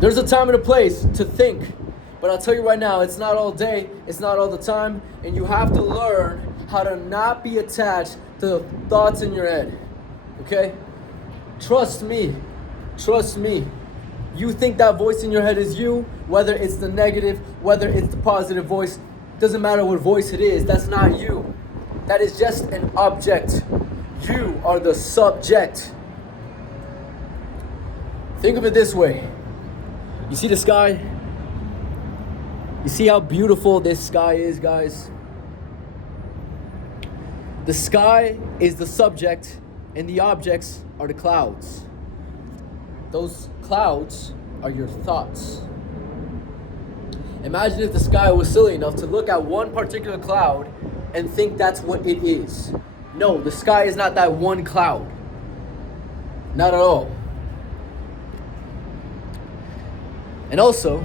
There's a time and a place to think. But I'll tell you right now, it's not all day, it's not all the time, and you have to learn how to not be attached to the thoughts in your head. Okay? Trust me. Trust me. You think that voice in your head is you, whether it's the negative, whether it's the positive voice, doesn't matter what voice it is, that's not you. That is just an object. You are the subject. Think of it this way. You see the sky? You see how beautiful this sky is, guys? The sky is the subject, and the objects are the clouds. Those clouds are your thoughts. Imagine if the sky was silly enough to look at one particular cloud and think that's what it is. No, the sky is not that one cloud. Not at all. And also,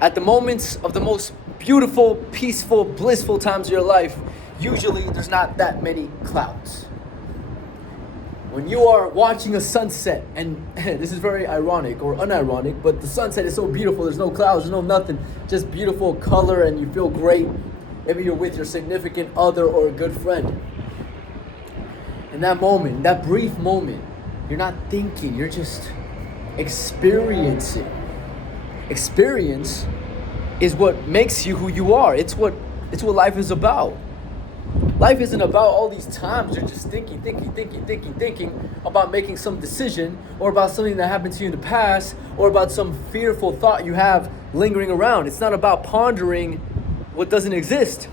at the moments of the most beautiful, peaceful, blissful times of your life, usually there's not that many clouds. When you are watching a sunset, and this is very ironic or unironic, but the sunset is so beautiful, there's no clouds, there's no nothing, just beautiful color, and you feel great. Maybe you're with your significant other or a good friend. In that moment, that brief moment, you're not thinking, you're just experiencing. Experience is what makes you who you are. It's what life is about. Life isn't about all these times you're just thinking about making some decision, or about something that happened to you in the past, or about some fearful thought you have lingering around. It's not about pondering what doesn't exist.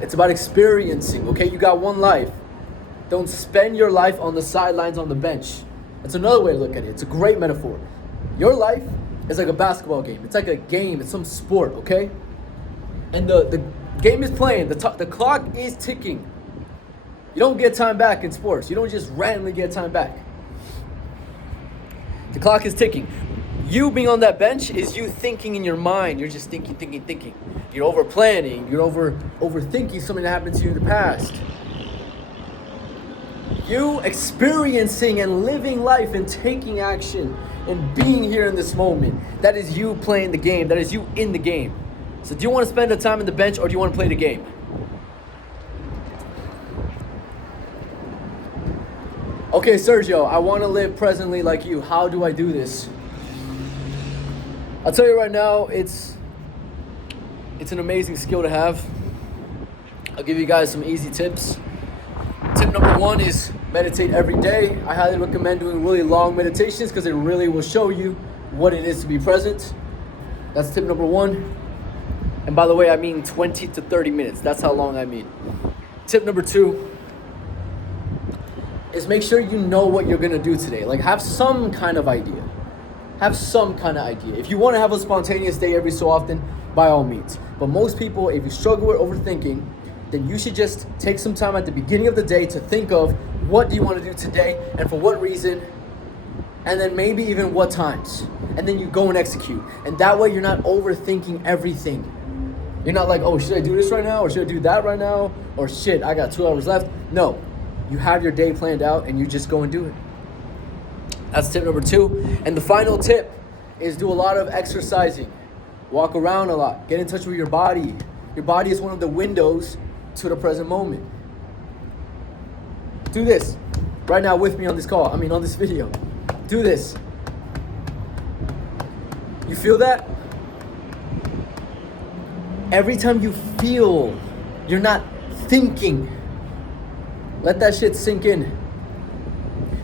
It's about experiencing, okay? You got one life. Don't spend your life on the sidelines on the bench. That's another way to look at it. It's a great metaphor. Your life is like a basketball game. It's like a game. It's some sport, okay? And the game is playing. The clock is ticking. You don't get time back in sports. You don't just randomly get time back. The clock is ticking. You being on that bench is you thinking in your mind. You're just thinking. You're over planning. You're overthinking something that happened to you in the past. You experiencing and living life and taking action and being here in this moment. That is you playing the game. That is you in the game. So do you want to spend the time in the bench, or do you want to play the game? Okay, Sergio, I want to live presently like you. How do I do this? I'll tell you right now, it's an amazing skill to have. I'll give you guys some easy tips. Tip number 1 is meditate every day. I highly recommend doing really long meditations because it really will show you what it is to be present. That's tip number 1. And by the way, I mean 20 to 30 minutes. That's how long I mean. Tip number 2 is make sure you know what you're going to do today. Like, have some kind of idea. If you want to have a spontaneous day every so often, by all means. But most people, if you struggle with overthinking, then you should just take some time at the beginning of the day to think of what do you want to do today and for what reason, and then maybe even what times. And then you go and execute. And that way you're not overthinking everything. You're not like, oh, should I do this right now? Or should I do that right now? Or shit, I got 2 hours left. No, you have your day planned out and you just go and do it. That's tip number 2. And the final tip is do a lot of exercising. Walk around a lot. Get in touch with your body. Your body is one of the windows to the present moment. Do this right now with me on this video. Do this. You feel that? Every time you feel you're not thinking, let that shit sink in.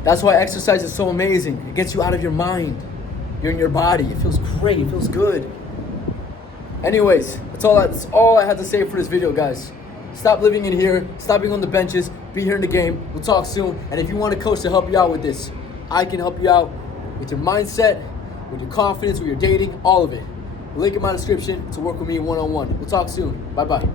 That's why exercise is so amazing. It gets you out of your mind. You're in your body. It feels great. It feels good. Anyways, that's all I had to say for this video, guys. Stop living in here. Stop being on the benches. Be here in the game. We'll talk soon. And if you want a coach to help you out with this, I can help you out with your mindset, with your confidence, with your dating, all of it. Link in my description to work with me one-on-one. We'll talk soon. Bye-bye.